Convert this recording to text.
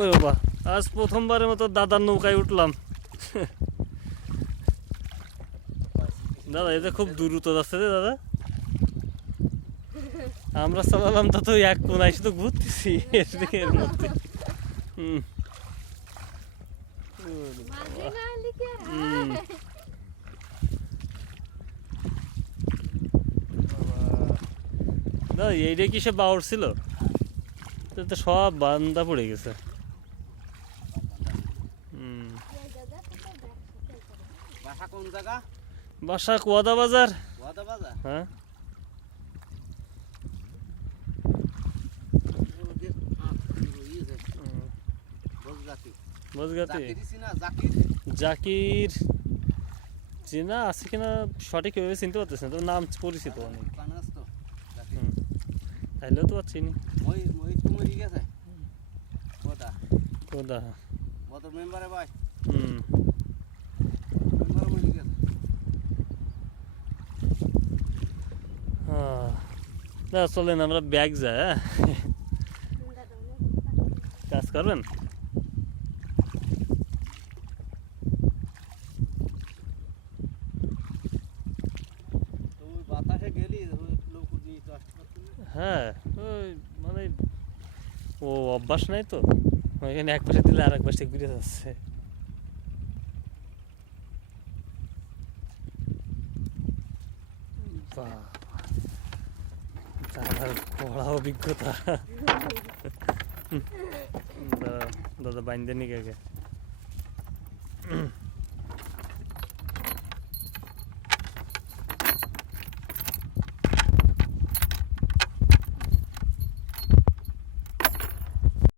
ওই বাবা, আজ প্রথমবারের মতো দাদার নৌকায় উঠলাম। দাদা এটা খুব দ্রুত যাচ্ছে রে দাদা। আমরা চালালাম তো এক কোনায় শুধু ঘুরতেছি এর মধ্যে। দাদা এইটা কি সে বাউর ছিল? তো সব বান্দা পড়ে গেছে। বাসা কুয়াদা বাজার। হ্যাঁ জাকির চেনা আছে কিনা সঠিক ভাবে চিনতে পারতেছে না, তোর নাম পরিচিত অনেক। তাইলেও তো আর চিনি। চলেন আমরা ব্যাগ যাই। হ্যাঁ কাজ করবেন। হ্যাঁ ওই মানে ও অভ্যাস নাই তো, ওইখানে এক পাশে দিলে আর এক পাশে ঘুরে যাচ্ছে। কড়া অভিজ্ঞতা। দাদা বাইন্দে নিকে